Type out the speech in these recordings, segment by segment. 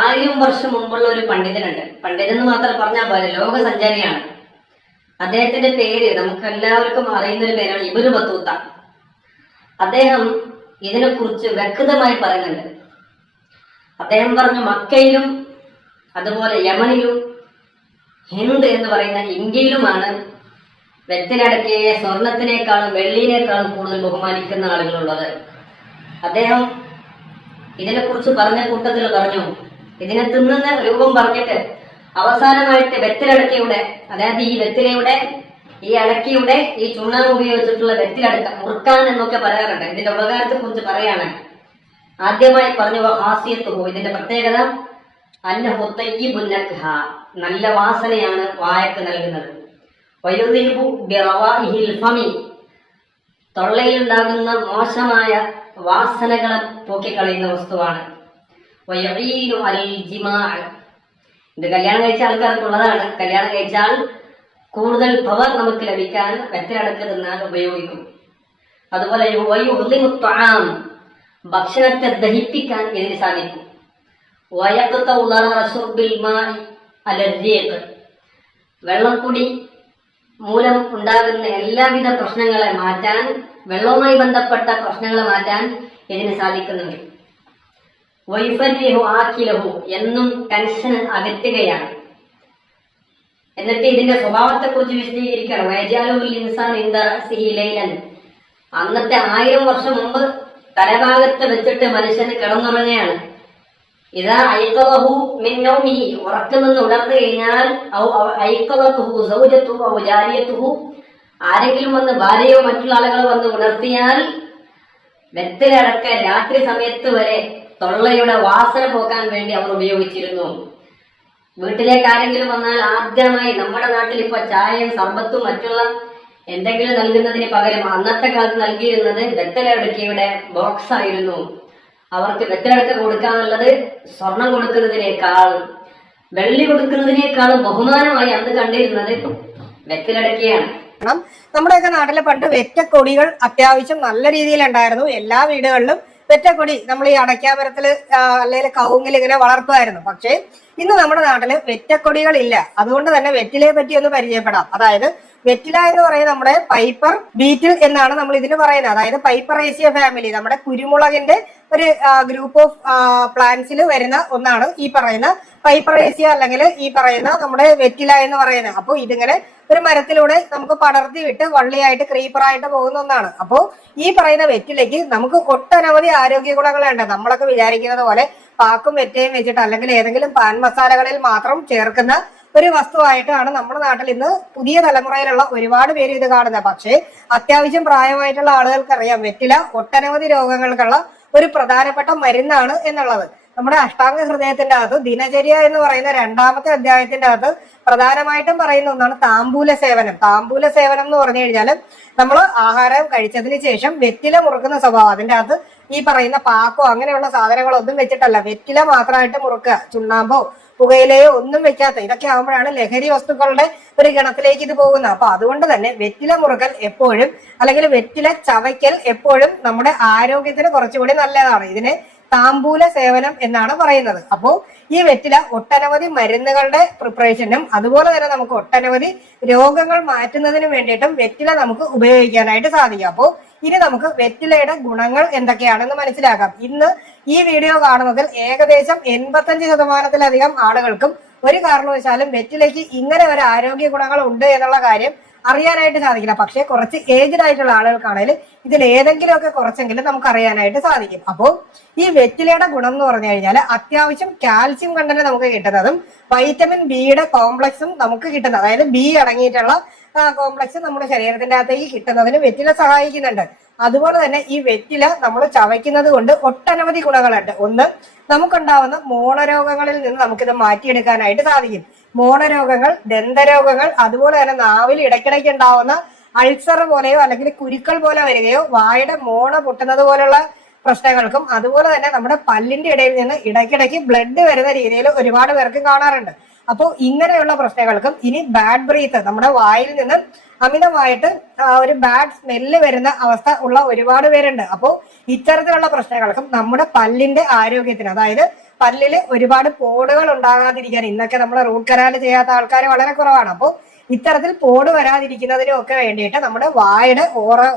ആയിരം വർഷം മുമ്പുള്ള ഒരു പണ്ഡിതനുണ്ട്. പണ്ഡിതൻ എന്ന് മാത്രം പറഞ്ഞാൽ പോലെ ലോകസഞ്ചാരിയാണ്. അദ്ദേഹത്തിന്റെ പേര് നമുക്ക് എല്ലാവർക്കും അറിയുന്ന ഒരു പേരാണ് ഇബിന് ബത്തൂത്ത. അദ്ദേഹം ഇതിനെക്കുറിച്ച് വ്യക്തമായി പറയുന്നുണ്ട്. അദ്ദേഹം പറഞ്ഞു മക്കയിലും അതുപോലെ യമനിലും ഹിന്ദ് എന്ന് പറയുന്ന ഇന്ത്യയിലുമാണ് വെത്തിലടക്കിയെ സ്വർണത്തിനേക്കാളും വെള്ളിയിനേക്കാളും കൂടുതൽ ബഹുമാനിക്കുന്ന ആളുകളുള്ളത്. അദ്ദേഹം ഇതിനെക്കുറിച്ച് പറഞ്ഞ കൂട്ടത്തിൽ പറഞ്ഞു ഇതിനെ തിന്നുന്ന രൂപം പറഞ്ഞിട്ട് അവസാനമായിട്ട് വെത്തിലടക്കയുടെ അതായത് ഈ വെത്തിലയുടെ ഈ അടക്കിയുടെ ഈ ചുണ്ണാമ്പ് ഉപയോഗിച്ചിട്ടുള്ള വെത്തിലടക്ക മുറുക്കാൻ എന്നൊക്കെ പറയാറുണ്ട്. ഇതിന്റെ ഉപകാരത്തെ കുറിച്ച് പറയാണ് ആദ്യമായി പറഞ്ഞു ഹാസ്യത്തുഹോ ഇതിന്റെ പ്രത്യേകത അന്നഹു തയ്യിബുന്നക്ഹ നല്ല വാസനയാണ് വായക്ക് നൽകുന്നത്. വയുദിബു ബിറവാഇഹിൽ ഫമി തൊള്ളയിലുണ്ടാകുന്ന മോശമായ വാസനകളെ പോക്കിക്കളയുന്ന വസ്തുവാണ്. ഇത് കല്യാണം കഴിച്ച ആൾക്കാർക്കുള്ളതാണ്. കല്യാണം കഴിച്ചാൽ കൂടുതൽ പവർ നമുക്ക് ലഭിക്കാൻ വെത്തിലടക്ക് തിന്നാൻ ഉപയോഗിക്കും. അതുപോലെ ഭക്ഷണത്തെ ദഹിപ്പിക്കാൻ ഇതിന് സാധിക്കും. വെള്ളം കുടി മൂലം ഉണ്ടാകുന്ന എല്ലാവിധ പ്രശ്നങ്ങളെ മാറ്റാൻ വെള്ളവുമായി ബന്ധപ്പെട്ട പ്രശ്നങ്ങളെ മാറ്റാൻ ഇതിന് സാധിക്കുന്നുണ്ട്. എന്നും ടെൻഷൻ അകറ്റുകയാണ്. എന്നിട്ട് ഇതിന്റെ സ്വഭാവത്തെ കുറിച്ച് വിശദീകരിക്കണം വൈജാലുൽ ഇൻസാൻ ഇന്ദൻ അന്നത്തെ ആയിരം വർഷം മുമ്പ് തലഭാഗത്ത് വെച്ചിട്ട് മനുഷ്യന് കിടന്നുറങ്ങുകയാണ്. ഇതാ ഐക്കവഹു മിന്നൗമി ഉറക്കം നിന്ന് ഉണർന്നു കഴിഞ്ഞാൽ ഐക്കവത്തുഹു സൗജത്തുഹു ഔ ജാരിയത്തുഹു ആരെങ്കിലും വന്ന് ഭാര്യയോ മറ്റുള്ള ആളുകളോ വന്ന് ഉണർത്തിയാൽ വെത്തിലടക്ക രാത്രി സമയത്ത് വരെ തൊള്ളയുടെ വാസന പോക്കാൻ വേണ്ടി അവർ ഉപയോഗിച്ചിരുന്നു. വീട്ടിലേക്ക് ആരെങ്കിലും വന്നാൽ ആദ്യമായി നമ്മുടെ നാട്ടിൽ ഇപ്പൊ ചായയും സമ്പത്തും മറ്റുള്ള എന്തെങ്കിലും നൽകുന്നതിന് പകരം അന്നത്തെ കാലത്ത് നൽകിയിരുന്നത് വെത്തലടുക്കിയുടെ ബോക്സ് ആയിരുന്നു. അവർക്ക് വെത്തലടുക്ക കൊടുക്കാന്നുള്ളത് സ്വർണം കൊടുക്കുന്നതിനേക്കാൾ വെള്ളി കൊടുക്കുന്നതിനേക്കാളും ബഹുമാനമായി അന്ന് കണ്ടിരുന്നത് വെത്തലടക്കിയാണ് നമ്മുടെയൊക്കെ നാട്ടിലെ പണ്ട് വെറ്റക്കൊടികൾ അത്യാവശ്യം നല്ല രീതിയിലുണ്ടായിരുന്നു. എല്ലാ വീടുകളിലും വെറ്റക്കൊടി നമ്മൾ ഈ അടയ്ക്കാമരത്തിൽ അല്ലെങ്കിൽ കവുങ്ങിൽ ഇങ്ങനെ വളർത്തുമായിരുന്നു. പക്ഷേ ഇന്ന് നമ്മുടെ നാട്ടിൽ വെറ്റക്കൊടികളില്ല. അതുകൊണ്ട് തന്നെ വെറ്റിലയെ പറ്റി ഒന്ന് പരിചയപ്പെടാം. അതായത് വെറ്റില എന്ന് പറയുന്നത് നമ്മുടെ പൈപ്പർ ബീറ്റിൽ എന്നാണ് നമ്മൾ ഇതിന് പറയുന്നത്. അതായത് പൈപ്പർ ഏസിയ ഫാമിലി നമ്മുടെ കുരുമുളകിന്റെ ഒരു ഗ്രൂപ്പ് ഓഫ് പ്ലാന്റ്സിൽ വരുന്ന ഒന്നാണ് ഈ പറയുന്ന പൈപ്പർ ഏസിയ അല്ലെങ്കിൽ ഈ പറയുന്ന നമ്മുടെ വെറ്റില എന്ന് പറയുന്നത്. അപ്പോൾ ഇതിങ്ങനെ ഒരു മരത്തിലൂടെ നമുക്ക് പടർത്തി വിട്ട് വള്ളിയായിട്ട് ക്രീപ്പറായിട്ട് പോകുന്ന ഒന്നാണ്. അപ്പോൾ ഈ പറയുന്ന വെറ്റിലേക്ക് നമുക്ക് ഒട്ടനവധി ആരോഗ്യ ഗുണങ്ങളുണ്ട്. നമ്മളൊക്കെ വിചാരിക്കുന്നത് പോലെ പാക്കും വെറ്റയും വെച്ചിട്ട് അല്ലെങ്കിൽ ഏതെങ്കിലും പാൻ മസാലകളിൽ മാത്രം ചേർക്കുന്ന ഒരു വസ്തുവായിട്ടാണ് നമ്മുടെ നാട്ടിൽ ഇന്ന് പുതിയ തലമുറയിലുള്ള ഒരുപാട് പേര് ഇത് കാണുന്നത്. പക്ഷേ അത്യാവശ്യം പ്രായമായിട്ടുള്ള ആളുകൾക്ക് അറിയാം വെറ്റില ഒട്ടനവധി രോഗങ്ങൾക്കുള്ള ഒരു പ്രധാനപ്പെട്ട മരുന്നാണ് എന്നുള്ളത്. നമ്മുടെ അഷ്ടാംഗ ഹൃദയത്തിന്റെ അകത്ത് ദിനചര്യ എന്ന് പറയുന്ന രണ്ടാമത്തെ അധ്യായത്തിന്റെ അകത്ത് പ്രധാനമായിട്ടും പറയുന്ന ഒന്നാണ് താമ്പൂല സേവനം. താമ്പൂല സേവനം എന്ന് പറഞ്ഞു കഴിഞ്ഞാൽ നമ്മൾ ആഹാരം കഴിച്ചതിന് ശേഷം വെറ്റില മുറുക്കുന്ന സ്വഭാവം. അതിന്റെ അകത്ത് ഈ പറയുന്ന പാക്കോ അങ്ങനെയുള്ള സാധനങ്ങളൊന്നും വെച്ചിട്ടല്ല. വെറ്റില മാത്രമായിട്ട് മുറുക്കുക. ചുണ്ണാമ്പോ പുകയിലയോ ഒന്നും വെക്കാത്ത ഇതൊക്കെ ആകുമ്പോഴാണ് ലഹരി വസ്തുക്കളുടെ ഒരു ഗണത്തിലേക്ക് ഇത് പോകുന്നത്. അപ്പൊ അതുകൊണ്ട് തന്നെ വെറ്റില മുറുകൽ എപ്പോഴും അല്ലെങ്കിൽ വെറ്റില ചവയ്ക്കൽ എപ്പോഴും നമ്മുടെ ആരോഗ്യത്തിന് കുറച്ചുകൂടി നല്ലതാണ്. ഇതിനെ താമ്പൂല സേവനം എന്നാണ് പറയുന്നത്. അപ്പോൾ ഈ വെറ്റില ഒട്ടനവധി മരുന്നുകളുടെ പ്രിപ്പറേഷനും അതുപോലെ തന്നെ നമുക്ക് ഒട്ടനവധി രോഗങ്ങൾ മാറ്റുന്നതിനും വേണ്ടിയിട്ടും വെറ്റില നമുക്ക് ഉപയോഗിക്കാനായിട്ട് സാധിക്കും. അപ്പോൾ ഇനി നമുക്ക് വെറ്റിലയുടെ ഗുണങ്ങൾ എന്തൊക്കെയാണെന്ന് മനസ്സിലാക്കാം. ഇന്ന് ഈ വീഡിയോ കാണുന്നതിൽ ഏകദേശം എൺപത്തഞ്ച് ശതമാനത്തിലധികം ആളുകൾക്കും ഒരു കാരണവശാലും വെറ്റിലയ്ക്ക് ഇങ്ങനെ ഒരു ആരോഗ്യ ഗുണങ്ങൾ ഉണ്ട് എന്നുള്ള കാര്യം അറിയാനായിട്ട് സാധിക്കില്ല. പക്ഷേ കുറച്ച് ഏജ്ഡ് ആയിട്ടുള്ള ആളുകൾക്കാണെങ്കിലും ഇതിൽ ഏതെങ്കിലുമൊക്കെ കുറച്ചെങ്കിലും നമുക്ക് അറിയാനായിട്ട് സാധിക്കും. അപ്പോൾ ഈ വെറ്റിലയുടെ ഗുണം എന്ന് പറഞ്ഞു കഴിഞ്ഞാൽ അത്യാവശ്യം കാൽസ്യം കണ്ടന്റ് നമുക്ക് കിട്ടുന്നതും. വൈറ്റമിൻ ബിയുടെ കോംപ്ലക്സും നമുക്ക് കിട്ടുന്നത്. അതായത് ബി അടങ്ങിയിട്ടുള്ള കോംപ്ലക്സ് നമ്മുടെ ശരീരത്തിന്റെ അകത്തേക്ക് കിട്ടുന്നതിന് വെറ്റില സഹായിക്കുന്നുണ്ട്. അതുപോലെ തന്നെ ഈ വെറ്റില നമ്മൾ ചവയ്ക്കുന്നത് കൊണ്ട് ഒട്ടനവധി ഗുണങ്ങളുണ്ട്. ഒന്ന് നമുക്കുണ്ടാവുന്ന മോണരോഗങ്ങളിൽ നിന്ന് നമുക്കിത് മാറ്റിയെടുക്കാനായിട്ട് സാധിക്കും. മോണരോഗങ്ങൾ ദന്തരോഗങ്ങൾ അതുപോലെ തന്നെ നാവിൽ ഇടയ്ക്കിടയ്ക്ക് ഉണ്ടാവുന്ന അൾസർ പോലെയോ അല്ലെങ്കിൽ കുരുക്കൾ പോലെ വരികയോ വായുടെ മോണ പൊട്ടുന്നത് പോലുള്ള പ്രശ്നങ്ങൾക്കും അതുപോലെ തന്നെ നമ്മുടെ പല്ലിന്റെ ഇടയിൽ നിന്ന് ഇടയ്ക്കിടയ്ക്ക് ബ്ലഡ് വരുന്ന രീതിയിൽ ഒരുപാട് പേർക്ക് കാണാറുണ്ട്. അപ്പോൾ ഇങ്ങനെയുള്ള പ്രശ്നങ്ങൾക്കും ഇനി ബാഡ് ബ്രീത്ത് നമ്മുടെ വായിൽ നിന്ന് അമിതമായിട്ട് ഒരു ബാഡ് സ്മെല്ല് വരുന്ന അവസ്ഥ ഉള്ള ഒരുപാട് പേരുണ്ട്. അപ്പോൾ ഇത്തരത്തിലുള്ള പ്രശ്നങ്ങൾക്കും നമ്മുടെ പല്ലിന്റെ ആരോഗ്യത്തിന് അതായത് പല്ലിൽ ഒരുപാട് പോടുകൾ ഉണ്ടാകാതിരിക്കാൻ ഇന്നൊക്കെ നമ്മൾ റൂട്ട് കനാൽ ചെയ്യാത്ത ആൾക്കാർ വളരെ കുറവാണ്. അപ്പോൾ ഇത്തരത്തിൽ പോട് വരാതിരിക്കുന്നതിനും ഒക്കെ വേണ്ടിയിട്ട് നമ്മുടെ വായുടെ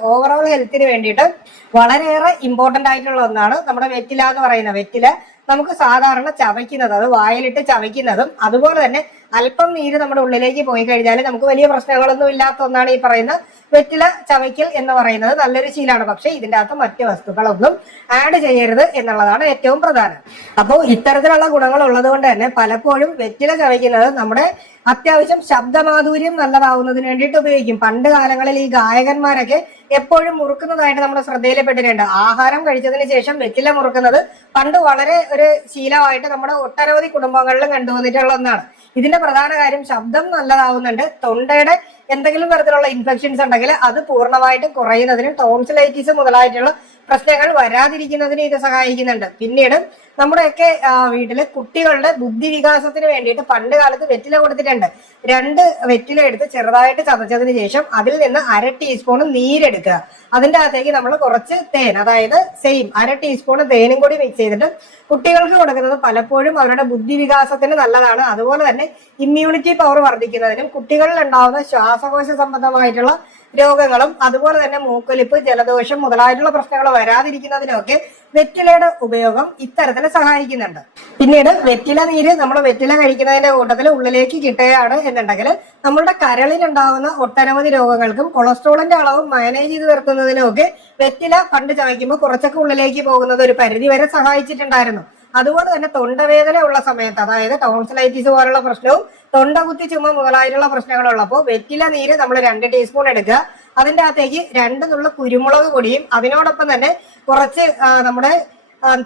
ഓവറോൾ ഹെൽത്തിന് വേണ്ടിയിട്ട് വളരെയേറെ ഇമ്പോർട്ടന്റ് ആയിട്ടുള്ള ഒന്നാണ് നമ്മുടെ വെറ്റില എന്ന് പറയുന്നത് വെറ്റില നമുക്ക് സാധാരണ ചവയ്ക്കുന്നത് അത് വായിലിട്ട് ചവയ്ക്കുന്നതും അതുപോലെ തന്നെ അല്പം നീര് നമ്മുടെ ഉള്ളിലേക്ക് പോയി കഴിഞ്ഞാൽ നമുക്ക് വലിയ പ്രശ്നങ്ങളൊന്നും ഇല്ലാത്ത ഒന്നാണ് ഈ പറയുന്ന വെറ്റില ചവയ്ക്കൽ എന്ന് പറയുന്നത് നല്ലൊരു ശീലമാണ്. പക്ഷെ ഇതിന്റെ അകത്ത് മറ്റ് വസ്തുക്കളൊന്നും ആഡ് ചെയ്യരുത് എന്നുള്ളതാണ് ഏറ്റവും പ്രധാനം. അപ്പോൾ ഇത്തരത്തിലുള്ള ഗുണങ്ങൾ ഉള്ളത് കൊണ്ട് തന്നെ പലപ്പോഴും വെറ്റില ചവയ്ക്കുന്നത് നമ്മുടെ അത്യാവശ്യം ശബ്ദമാധുര്യം നല്ലതാവുന്നതിന് വേണ്ടിയിട്ട് ഉപയോഗിക്കും. പണ്ട് കാലങ്ങളിൽ ഈ ഗായകന്മാരൊക്കെ എപ്പോഴും മുറുക്കുന്നതായിട്ട് നമ്മുടെ ശ്രദ്ധയിൽപ്പെട്ടിട്ടുണ്ട്. ആഹാരം കഴിച്ചതിന് ശേഷം വെറ്റില മുറുക്കുന്നത് പണ്ട് വളരെ ഒരു ശീലമായിട്ട് നമ്മുടെ ഒട്ടനവധി കുടുംബങ്ങളിലും കണ്ടുവന്നിട്ടുള്ള ഒന്നാണ്. ഇതിന്റെ പ്രധാന കാര്യം ശബ്ദം നല്ലതാവുന്നുണ്ട്. തൊണ്ടയുടെ എന്തെങ്കിലും തരത്തിലുള്ള ഇൻഫെക്ഷൻസ് ഉണ്ടെങ്കിൽ അത് പൂർണമായിട്ടും കുറയുന്നതിനും ടോൺസിലൈറ്റിസ് മുതലായിട്ടുള്ള പ്രശ്നങ്ങൾ വരാതിരിക്കുന്നതിന് ഇത് സഹായിക്കുന്നുണ്ട്. പിന്നീട് നമ്മുടെയൊക്കെ വീട്ടിലെ കുട്ടികളുടെ ബുദ്ധി വികാസത്തിന് വേണ്ടിയിട്ട് പണ്ട് കാലത്ത് വെറ്റില കൊടുത്തിട്ടുണ്ട്. രണ്ട് വെറ്റില എടുത്ത് ചെറുതായിട്ട് ചതച്ചതിന് ശേഷം അതിൽ നിന്ന് അര ടീസ്പൂൺ നീരെടുക്കുക. അതിന്റെ അകത്തേക്ക് നമ്മൾ കുറച്ച് തേൻ അതായത് സെയിം അര ടീസ്പൂൺ തേനും കൂടി മിക്സ് ചെയ്തിട്ട് കുട്ടികൾക്ക് കൊടുക്കുന്നത് പലപ്പോഴും അവരുടെ ബുദ്ധി വികാസത്തിന് നല്ലതാണ്. അതുപോലെ തന്നെ ഇമ്മ്യൂണിറ്റി പവർ വർദ്ധിക്കുന്നതിനും കുട്ടികളിൽ ഉണ്ടാവുന്ന ശ്വാസകോശ സംബന്ധമായിട്ടുള്ള രോഗങ്ങളും അതുപോലെ തന്നെ മൂക്കൊലിപ്പ് ജലദോഷം മുതലായിട്ടുള്ള പ്രശ്നങ്ങൾ വരാതിരിക്കുന്നതിനൊക്കെ വെറ്റിലയുടെ ഉപയോഗം ഇത്തരത്തിൽ സഹായിക്കുന്നുണ്ട്. പിന്നീട് വെറ്റില നീര് നമ്മൾ വെറ്റില കഴിക്കുന്നതിന്റെ കൂട്ടത്തിൽ ഉള്ളിലേക്ക് കിട്ടുകയാണ് എന്നുണ്ടെങ്കിൽ നമ്മളുടെ കരളിലുണ്ടാകുന്ന ഒട്ടനവധി രോഗങ്ങൾക്കും കൊളസ്ട്രോളിന്റെ അളവ് മാനേജ് ചെയ്ത് നിർത്തുന്നതിനും ഒക്കെ വെറ്റില പണ്ട് ചവയ്ക്കുമ്പോൾ കുറച്ചൊക്കെ ഉള്ളിലേക്ക് പോകുന്നത് ഒരു പരിധി വരെ സഹായിച്ചിട്ടുണ്ടായിരുന്നു. അതുപോലെ തന്നെ തൊണ്ടവേദന ഉള്ള സമയത്ത് അതായത് ടോൺസിലൈറ്റിസ് പോലുള്ള പ്രശ്നവും തൊണ്ട കുത്തി ചുമ മുതലായിട്ടുള്ള പ്രശ്നങ്ങളുള്ളപ്പോൾ വെറ്റില നീര് നമ്മൾ രണ്ട് ടീസ്പൂൺ എടുക്കുക. അതിന്റെ അകത്തേക്ക് രണ്ട് നുള്ള കുരുമുളക് പൊടിയും അതിനോടൊപ്പം തന്നെ കുറച്ച് നമ്മുടെ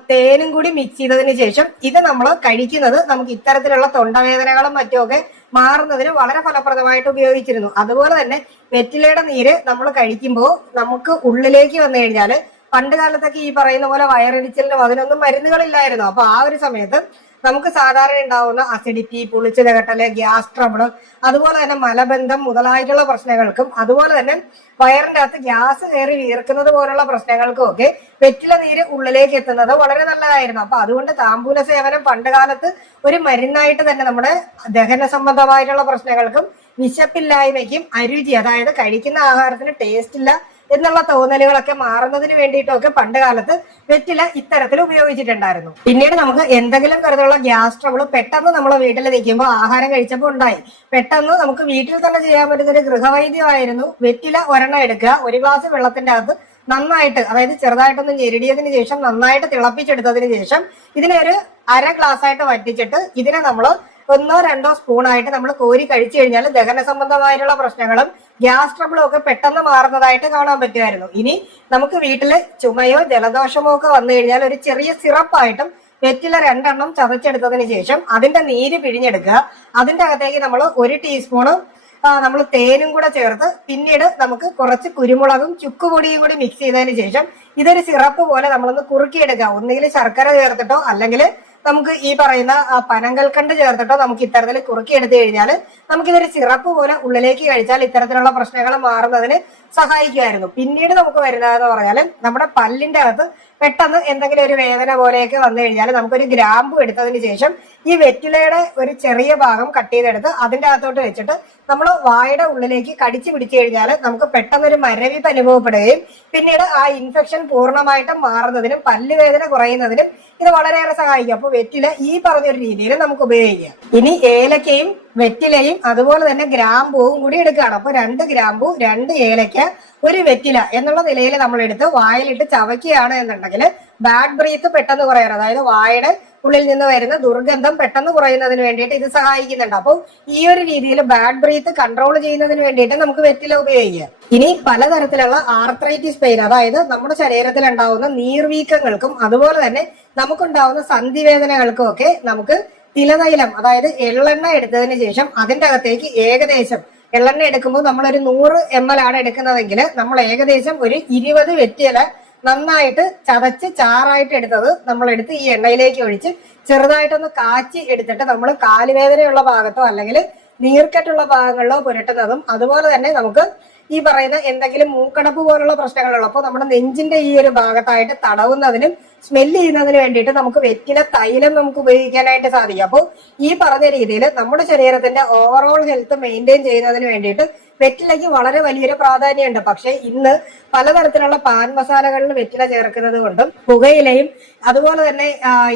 തേനും കൂടി മിക്സ് ചെയ്തതിന് ശേഷം ഇത് നമ്മൾ കഴിക്കുന്നത് നമുക്ക് ഇത്തരത്തിലുള്ള തൊണ്ടവേദനകളും മറ്റുമൊക്കെ മാറുന്നതിന് വളരെ ഫലപ്രദമായിട്ട് ഉപയോഗിച്ചിരുന്നു. അതുപോലെ തന്നെ വെറ്റിലയുടെ നീര് നമ്മൾ കഴിക്കുമ്പോൾ നമുക്ക് ഉള്ളിലേക്ക് വന്നു കഴിഞ്ഞാൽ പണ്ട് കാലത്തൊക്കെ ഈ പറയുന്ന പോലെ വയറിടിച്ചിലിനും അതിനൊന്നും മരുന്നുകളില്ലായിരുന്നു. അപ്പൊ ആ ഒരു സമയത്ത് നമുക്ക് സാധാരണ ഉണ്ടാവുന്ന അസിഡിറ്റി പുളിച്ചു തകട്ടൽ ഗ്യാസ് ട്രബിൾ അതുപോലെ തന്നെ മലബന്ധം മുതലായിട്ടുള്ള പ്രശ്നങ്ങൾക്കും അതുപോലെ തന്നെ വയറിന്റെ അകത്ത് ഗ്യാസ് കയറി വീർക്കുന്നത് പോലുള്ള പ്രശ്നങ്ങൾക്കും ഒക്കെ വെറ്റില നീര് ഉള്ളിലേക്ക് എത്തുന്നത് വളരെ നല്ലതായിരുന്നു. അപ്പൊ അതുകൊണ്ട് താമ്പൂല സേവനം പണ്ട് കാലത്ത് ഒരു മരുന്നായിട്ട് തന്നെ നമ്മുടെ ദഹന സംബന്ധമായിട്ടുള്ള പ്രശ്നങ്ങൾക്കും വിശപ്പില്ലായ്മയ്ക്കും അരുചി അതായത് കഴിക്കുന്ന ആഹാരത്തിന് ടേസ്റ്റ് ഇല്ല എന്നുള്ള തോന്നലുകളൊക്കെ മാറുന്നതിന് വേണ്ടിയിട്ടൊക്കെ പണ്ട് കാലത്ത് വെറ്റില ഇത്തരത്തിൽ ഉപയോഗിച്ചിട്ടുണ്ടായിരുന്നു. പിന്നീട് നമുക്ക് എന്തെങ്കിലും തരത്തിലുള്ള ഗ്യാസ് ട്രബിൾ പെട്ടെന്ന് നമ്മളെ വീട്ടിൽ നിൽക്കുമ്പോൾ ആഹാരം കഴിച്ചപ്പോൾ ഉണ്ടായി. പെട്ടെന്ന് നമുക്ക് വീട്ടിൽ തന്നെ ചെയ്യാൻ പറ്റുന്ന ഒരു ഗൃഹവൈദ്യമായിരുന്നു വെറ്റില ഒരെണ്ണം എടുക്കുക. ഒരു ഗ്ലാസ് വെള്ളത്തിന്റെ അകത്ത് നന്നായിട്ട് അതായത് ചെറുതായിട്ടൊന്ന് ഞെരടിയതിന് ശേഷം നന്നായിട്ട് തിളപ്പിച്ചെടുത്തതിന് ശേഷം ഇതിനെ ഒരു അര ഗ്ലാസ് ആയിട്ട് വറ്റിച്ചിട്ട് ഇതിനെ നമ്മൾ ഒന്നോ രണ്ടോ സ്പൂണായിട്ട് നമ്മൾ കോരി കഴിച്ചു കഴിഞ്ഞാൽ ദഹന സംബന്ധമായിട്ടുള്ള പ്രശ്നങ്ങളും ഗ്യാസ് ട്രബിളും ഒക്കെ പെട്ടെന്ന് മാറുന്നതായിട്ട് കാണാൻ പറ്റുമായിരുന്നു. ഇനി നമുക്ക് വീട്ടിൽ ചുമയോ ജലദോഷമോ ഒക്കെ വന്നു കഴിഞ്ഞാൽ ഒരു ചെറിയ സിറപ്പായിട്ടും വെറ്റില രണ്ടെണ്ണം ചതച്ചെടുത്തതിന് ശേഷം അതിന്റെ നീര് പിഴിഞ്ഞെടുക്കുക. അതിന്റെ അകത്തേക്ക് നമ്മൾ ഒരു ടീസ്പൂണ് നമ്മൾ തേനും കൂടെ ചേർത്ത് പിന്നീട് നമുക്ക് കുറച്ച് കുരുമുളകും ചുക്കുപൊടിയും കൂടി മിക്സ് ചെയ്തതിന് ശേഷം ഇതൊരു സിറപ്പ് പോലെ നമ്മളൊന്ന് കുറുക്കിയെടുക്കുക. ഒന്നുകിൽ ശർക്കര ചേർത്തിട്ടോ അല്ലെങ്കിൽ നമുക്ക് ഈ പറയുന്ന പനങ്കൽക്കണ്ട് ചേർത്തിട്ടോ നമുക്ക് ഇത്തരത്തിൽ കുറുക്കി എടുത്തു കഴിഞ്ഞാൽ നമുക്കിതൊരു സിറപ്പ് പോലെ ഉള്ളിലേക്ക് കഴിച്ചാൽ ഇത്തരത്തിലുള്ള പ്രശ്നങ്ങൾ മാറുന്നതിന് സഹായിക്കുമായിരുന്നു. പിന്നീട് നമുക്ക് വരുന്നതെന്ന് പറഞ്ഞാൽ നമ്മുടെ പല്ലിന്റെ അകത്ത് പെട്ടെന്ന് എന്തെങ്കിലും ഒരു വേദന പോലെയൊക്കെ വന്നു കഴിഞ്ഞാൽ നമുക്കൊരു ഗ്രാമ്പു എടുത്തതിന് ശേഷം ഈ വെറ്റിലയുടെ ഒരു ചെറിയ ഭാഗം കട്ട് ചെയ്തെടുത്ത് അതിന്റെ അകത്തോട്ട് വെച്ചിട്ട് നമ്മൾ വായുടെ ഉള്ളിലേക്ക് കടിച്ചു പിടിച്ചു കഴിഞ്ഞാൽ നമുക്ക് പെട്ടെന്നൊരു മരവിപ്പ് അനുഭവപ്പെടുകയും പിന്നീട് ആ ഇൻഫെക്ഷൻ പൂർണമായിട്ടും മാറുന്നതിനും പല്ലുവേദന കുറയുന്നതിനും ഇത് വളരെയേറെ സഹായിക്കും. അപ്പൊ വെറ്റില ഈ പറഞ്ഞൊരു രീതിയിൽ നമുക്ക് ഉപയോഗിക്കാം. ഇനി ഏലക്കയും വെറ്റിലയും അതുപോലെ തന്നെ ഗ്രാമ്പൂവും കൂടി എടുക്കുകയാണ്. അപ്പൊ രണ്ട് ഗ്രാമ്പൂ രണ്ട് ഏലക്ക ഒരു വെറ്റില എന്നുള്ള നിലയിൽ നമ്മൾ എടുത്ത് വായിലിട്ട് ചവയ്ക്കുകയാണ് എന്നുണ്ടെങ്കിൽ ബാഡ് ബ്രീത്ത് പെട്ടെന്ന് കുറയാൻ. അതായത് വായുടെ ഉള്ളിൽ നിന്ന് വരുന്ന ദുർഗന്ധം പെട്ടെന്ന് കുറയുന്നതിന് വേണ്ടിയിട്ട് ഇത് സഹായിക്കുന്നുണ്ട്. അപ്പോൾ ഈ ഒരു രീതിയിൽ ബാഡ് ബ്രീത്ത് കൺട്രോൾ ചെയ്യുന്നതിന് വേണ്ടിയിട്ട് നമുക്ക് വെറ്റില ഉപയോഗിക്കാം. ഇനി പലതരത്തിലുള്ള ആർത്രൈറ്റിസ് പെയിൻ അതായത് നമ്മുടെ ശരീരത്തിൽ ഉണ്ടാവുന്ന നീർവീക്കങ്ങൾക്കും അതുപോലെ തന്നെ നമുക്കുണ്ടാവുന്ന സന്ധിവേദനകൾക്കും ഒക്കെ നമുക്ക് തിലതൈലം അതായത് എള്ളെണ്ണ എടുത്തതിന് ശേഷം അതിന്റെ അകത്തേക്ക് ഏകദേശം എള്ളെണ്ണ എടുക്കുമ്പോൾ നമ്മളൊരു നൂറ് എം എൽ ആണ് എടുക്കുന്നതെങ്കിൽ നമ്മൾ ഏകദേശം ഒരു ഇരുപത് വെറ്റില നന്നായിട്ട് ചതച്ച് ചാറായിട്ട് എടുത്തത് നമ്മൾ എടുത്ത് ഈ എണ്ണയിലേക്ക് ഒഴിച്ച് ചെറുതായിട്ടൊന്ന് കാച്ചി എടുത്തിട്ട് നമ്മൾ കാലുവേദനയുള്ള ഭാഗത്തോ അല്ലെങ്കിൽ നീർക്കെട്ടുള്ള ഭാഗങ്ങളിലോ പുരട്ടുന്നതും അതുപോലെ തന്നെ നമുക്ക് ഈ പറയുന്ന എന്തെങ്കിലും മൂക്കടപ്പ് പോലുള്ള പ്രശ്നങ്ങളുള്ളപ്പോൾ നമ്മുടെ നെഞ്ചിന്റെ ഈ ഒരു ഭാഗത്തായിട്ട് തടവുന്നതിനും സ്മെല്ല് ചെയ്യുന്നതിന് വേണ്ടിയിട്ട് നമുക്ക് വെറ്റില തൈലം നമുക്ക് ഉപയോഗിക്കാനായിട്ട് സാധിക്കും. അപ്പോൾ ഈ പറഞ്ഞ രീതിയിൽ നമ്മുടെ ശരീരത്തിന്റെ ഓവറോൾ ഹെൽത്ത് മെയിന്റെയിൻ ചെയ്യുന്നതിന് വേണ്ടിയിട്ട് വെറ്റിലയ്ക്ക് വളരെ വലിയൊരു പ്രാധാന്യമുണ്ട്. പക്ഷേ ഇന്ന് പലതരത്തിലുള്ള പാൻ മസാലകളിൽ വെറ്റില ചേർക്കുന്നത് കൊണ്ടും പുകയിലയും അതുപോലെ തന്നെ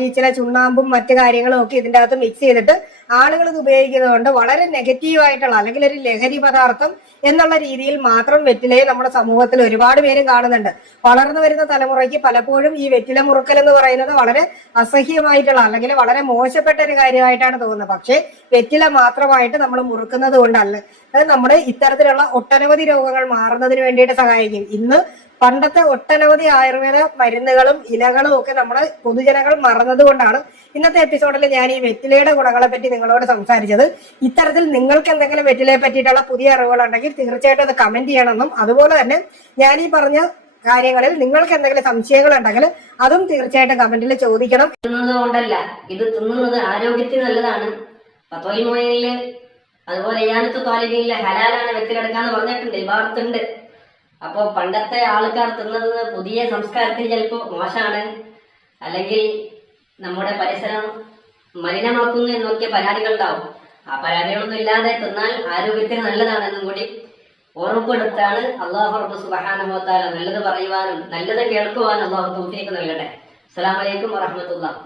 ഈ ചില ചുണ്ണാമ്പും മറ്റു കാര്യങ്ങളും ഒക്കെ ഇതിന്റെ അകത്ത് മിക്സ് ചെയ്തിട്ട് ആളുകൾ ഇത് ഉപയോഗിക്കുന്നത് കൊണ്ട് വളരെ നെഗറ്റീവായിട്ടുള്ള അല്ലെങ്കിൽ ഒരു ലഹരി പദാർത്ഥം എന്നുള്ള രീതിയിൽ മാത്രം വെറ്റിലയെ നമ്മുടെ സമൂഹത്തിൽ ഒരുപാട് പേരും കാണുന്നുണ്ട്. വളർന്നു വരുന്ന തലമുറയ്ക്ക് പലപ്പോഴും ഈ വെറ്റില മുറുക്കൽ എന്ന് പറയുന്നത് വളരെ അസഹ്യമായിട്ടുള്ള അല്ലെങ്കിൽ വളരെ മോശപ്പെട്ട ഒരു കാര്യമായിട്ടാണ് തോന്നുന്നത്. പക്ഷേ വെറ്റില മാത്രമായിട്ട് നമ്മൾ മുറുക്കുന്നത് കൊണ്ടല്ല. അത് നമ്മുടെ ഇത്തരത്തിലുള്ള ഒട്ടനവധി രോഗങ്ങൾ മാറുന്നതിന് വേണ്ടിയിട്ട് സഹായിക്കും. ഇന്ന് പണ്ടത്തെ ഒട്ടനവധി ആയുർവേദ മരുന്നുകളും ഇലകളും ഒക്കെ നമ്മുടെ പൊതുജനങ്ങൾ മറന്നത് കൊണ്ടാണ് ഇന്നത്തെ എപ്പിസോഡിൽ ഞാൻ ഈ വെറ്റിലയുടെ ഗുണങ്ങളെ പറ്റി നിങ്ങളോട് സംസാരിച്ചത്. ഇത്തരത്തിൽ നിങ്ങൾക്ക് എന്തെങ്കിലും വെറ്റിലയെ പറ്റിയിട്ടുള്ള പുതിയ അറിവുകൾ ഉണ്ടെങ്കിൽ തീർച്ചയായിട്ടും അത് കമന്റ് ചെയ്യണമെന്നും അതുപോലെ തന്നെ ഞാൻ ഈ പറഞ്ഞ കാര്യങ്ങളിൽ നിങ്ങൾക്ക് എന്തെങ്കിലും സംശയങ്ങൾ ഉണ്ടെങ്കിൽ അതും തീർച്ചയായിട്ടും കമന്റിൽ ചോദിക്കണം. ഇത് തിന്നുന്നത് ആരോഗ്യത്തിന് നല്ലതാണ്. പത്തോയിൽ മൊയിലിൽ അതുപോലെ ഇയാനത്ത് താലിബിയിലെ ഹലാലാണ് വെത്തിലെടുക്കാന്ന് പറഞ്ഞിട്ടുണ്ട് ഇബാർത്തുണ്ട് അപ്പോ പണ്ടത്തെ ആൾക്കാർ തിന്നത് പുതിയ സംസ്കാരത്തിൽ ചിലപ്പോൾ മോശമാണ് അല്ലെങ്കിൽ നമ്മുടെ പരിസരം മലിനമാക്കുന്നു എന്നൊക്കെ പരാതികൾ ഉണ്ടാവും ആ പരാതികളൊന്നും ഇല്ലാതെ തിന്നാൽ ആരോഗ്യത്തിന് നല്ലതാണെന്നും കൂടി ഓർമ്മപ്പെടുത്താണ് അള്ളാഹു റബ്ബ് നല്ലത് പറയുവാനും നല്ലത് കേൾക്കുവാനും അള്ളാഹു തൗഫീഖ് നൽകട്ടെ. അസ്സലാമു അലൈക്കും വറഹ്മത്തുള്ളാഹി.